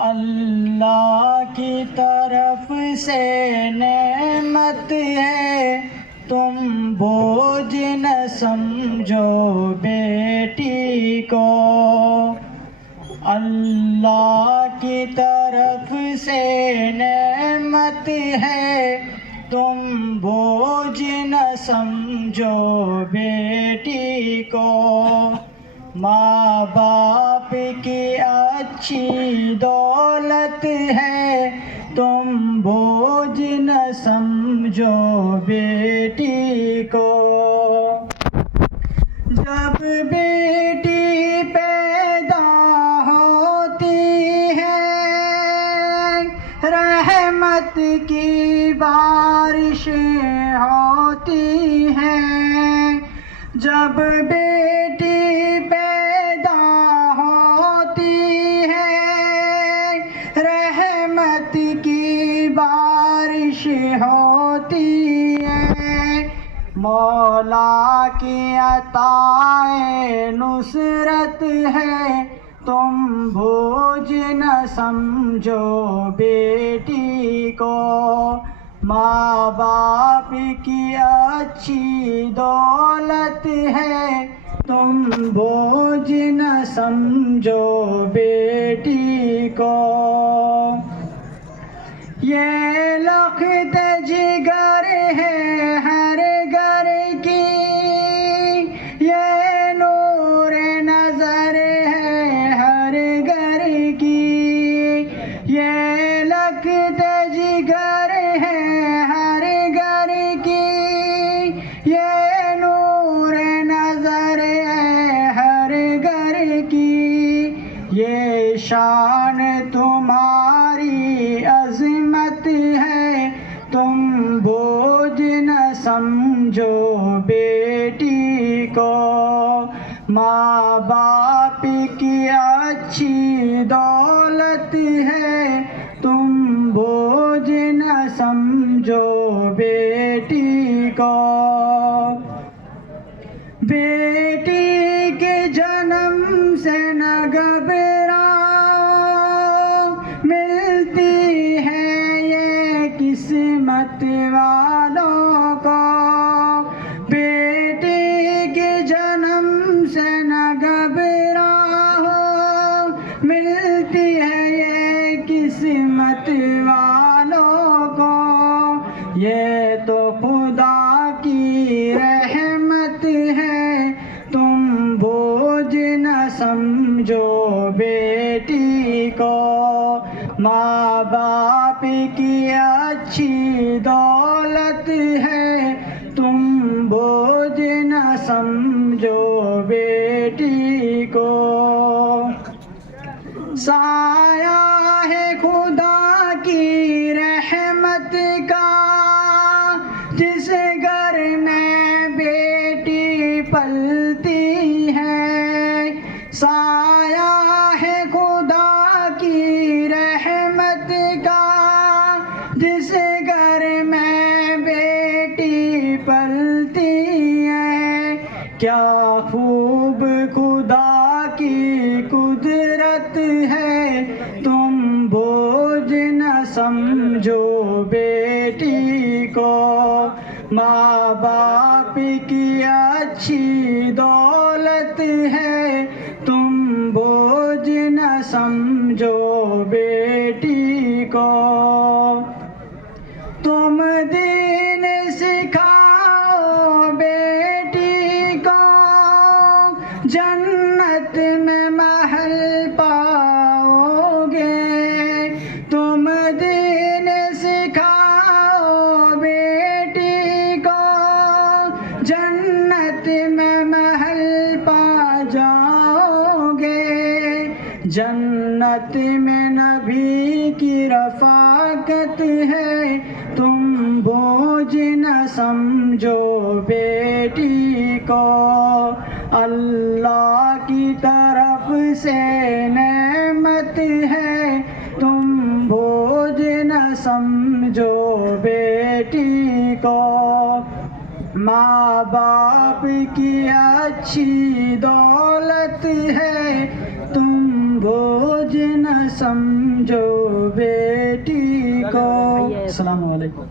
अल्लाह की तरफ से नेमत है, तुम बोझ न समझो बेटी को। अल्लाह की तरफ से नेमत है, तुम बोझ न समझो बेटी को। माँ बाप की अच्छी दौलत है, तुम बोझ न समझो बेटी को। जब बेटी पैदा होती है, रहमत की बारिशें होती हैं। जब बेटी पैदा होती है, रहमत की बारिश होती है। मौला की अताए नुसरत है, तुम बोझ न समझो बेटी को। माँ बाप की अच्छी दौलत है, तुम बोझ न समझो बेटी को। ये लख्त जिगर है हर घर की, ये नूर नजर है हर घर की। ये लख्त जिगर है हर घर की, ये नूर नजर है हर घर की। ये शान तुम्हारी अज़मत है, तुम बोझ न समझो बेटी को। माँ बाप की अच्छी दौलत है, तुम बोझ न समझो बेटी को। बेटी के जन्म से न घबराओ, मिलती है ये किस्मत वालों को। बेटी के जन्म से न घबराओ, मिलती है ये किस्मत वालों को। ये तो खुदा की रहमत है, तुम बोझ न समझो बेटी को। माँ बाप की अच्छी दौलत है, तुम बोझ न समझो बेटी को। साया है खुदा की रहमत का, जिस घर में बेटी पलती है। साया है खुदा की रहमत का, जिस घर में बेटी पलती है। क्या खूब खुदा की कुदरत है, तुम बोझ न समझो बेटी को। माँ बाप की अच्छी दौलत है, तुम बोझ न समझो बेटी को। तुम दीन सिखाओ बेटी को, जन्नत में महल पाओगे। तुम दीन सिखाओ बेटी को, जन्नत में महल पा जाओगे। जन्नत में नबी की रफ़ाकत है, तुम बोझ न समझो बेटी को। अल्लाह की तरफ से नेमत है, तुम बोझ न समझो बेटी को। माँ बाप की अच्छी दौलत है, तुम बोझ बोझ न समझो बेटी को। अस्सलाम वालेकुम।